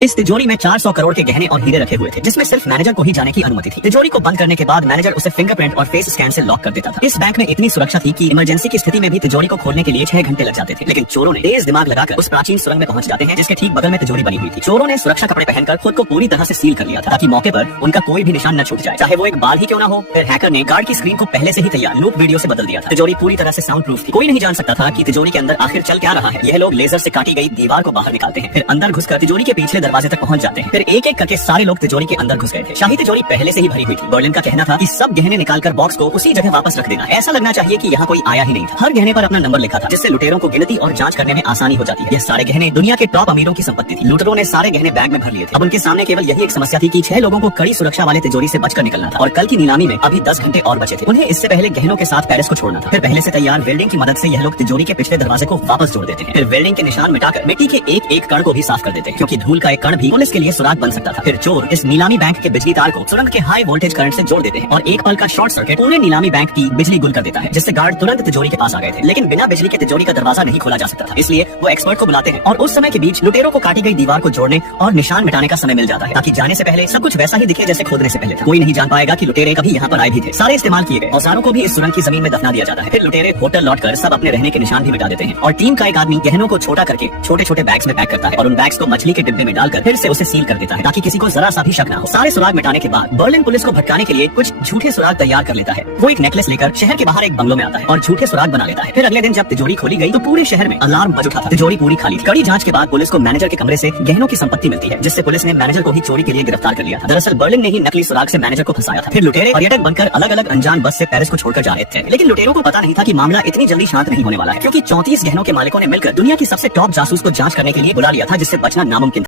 इस तिजोरी में 400 करोड़ के गहने और हीरे रखे हुए थे, जिसमें सिर्फ मैनेजर को ही जाने की अनुमति थी। तिजोरी को बंद करने के बाद मैनेजर उसे फिंगरप्रिंट और फेस स्कैन से लॉक कर देता था। इस बैंक में इतनी सुरक्षा थी कि इमरजेंसी की स्थिति में भी तिजोरी को खोलने के लिए 6 घंटे लग जाते थे। लेकिन चोरों ने तेज दिमाग लगाकर उस प्राचीन सुरंग में पहुंच जाते हैं, जिसके ठीक बगल में तिजोरी बनी हुई थी। चोरों ने सुरक्षा कपड़े पहनकर खुद को पूरी तरह से सील कर लिया था, ताकि मौके पर उनका कोई भी निशान न छूट जाए, चाहे वो एक बाल ही क्यों न हो। फिर हैकर ने गार्ड की स्क्रीन को पहले से ही तैयार लूप वीडियो से बदल दिया था। तिजोरी पूरी तरह से साउंड प्रूफ थी। कोई नहीं जान सकता था कि तिजोरी के अंदर आखिर चल क्या रहा है। यह लोग लेजर से काटी गई दीवार को बाहर निकालते हैं, फिर अंदर घुसकर तिजोरी के पिछले दरवाजे तक पहुंच जाते हैं। फिर एक एक करके सारे लोग तिजोरी के अंदर घुस गए थे। शाही तिजोरी पहले से ही भरी हुई थी। बर्लिन का कहना था कि सब गहने निकालकर बॉक्स को उसी जगह वापस रख देना। ऐसा लगना चाहिए कि यहाँ कोई आया ही नहीं था। हर गहने पर अपना नंबर लिखा था, जिससे लुटेरों को गिनती और जांच करने में आसानी हो जाती है। ये सारे गहने दुनिया के टॉप अमीरों की संपत्ति थी। लुटेरों ने सारे गहने बैग में भर लिए थे। अब उनके सामने केवल यही एक समस्या थी कि 6 लोगों को कड़ी सुरक्षा वाले तिजोरी से बचकर निकलना था, और कल की नीलामी में अभी 10 घंटे और बचे थे। उन्हें इससे पहले गहनों के साथ पेरिस को छोड़ना था। फिर पहले से तैयार वेल्डिंग की मदद से यह लोग तिजोरी के पिछले दरवाजे को वापस जोड़ देते हैं। फिर वेल्डिंग के निशान मिटाकर मिट्टी के एक एक कण को भी साफ कर देते हैं, क्योंकि धूल का एक कण भी पुलिस के लिए सुराग बन सकता था। फिर चोर इस नीलामी बैंक के बिजली तार को सुरंग के हाई वोल्टेज करंट से जोड़ देते हैं, और एक पल का शॉर्ट सर्किट पूरे नीलामी बैंक की बिजली गुल कर देता है, जिससे गार्ड तुरंत तिजोरी के पास आ गए थे। लेकिन बिना बिजली के तिजोरी का दरवाजा नहीं खोला जा सकता था, इसलिए वो एक्सपर्ट को बुलाते हैं, और उस समय के बीच लुटेरों को काटी गई दीवार को जोड़ने और निशान मिटाने का समय मिल जाता है, ताकि जाने से पहले सब कुछ वैसा ही दिखे जैसे खोदने से पहले था। कोई नहीं जान पाएगा कि लुटेरे कभी यहाँ पर आए भी थे। सारे इस्तेमाल किए गए औजारों को भी इस सुरंग की जमीन में दफना दिया जाता है। फिर लुटेरे होटल लौटकर सब अपने रहने के निशान भी मिटा देते हैं, और टीम का एक आदमी गहनों को छोटा करके छोटे छोटे बैग्स में पैक करता है, और उन बैग्स को मछली के डिब्बे में डालकर फिर से उसे सील कर देता है, ताकि किसी को जरा सा भी शक न हो। सारे सुराग मिटाने के बाद बर्लिन पुलिस को भटकाने के लिए कुछ झूठे सुराग तैयार कर लेता है। वो एक नेकलेस लेकर शहर के बाहर एक बंगलो में आता है और झूठे सुराग बना लेता है। फिर अगले दिन जब तिजोरी खोली गई तो पूरे शहर में अलार्म बज उठा था। तिजोरी पूरी खाली थी। कड़ी जांच के बाद पुलिस को मैनेजर के कमरे से गहनों की संपत्ति मिलती है, जिससे पुलिस ने मैनेजर को ही चोरी के लिए गिरफ्तार कर लिया था। दरअसल बर्लिन ने ही नकली सुराग से मैनेजर को फंसाया था। फिर लुटेरे पर्यटक बनकर अलग अलग अनजान बस से पेरिस को छोड़कर जा रहे थे, लेकिन लुटेरों को पता नहीं था कि मामला इतनी जल्दी शांत नहीं होने वाला है, क्योंकि 34 गहनों के मालिकों ने मिलकर दुनिया की सबसे टॉप जासूस को जांच करने के लिए बुला लिया था, जिससे बचना नामुमकिन था।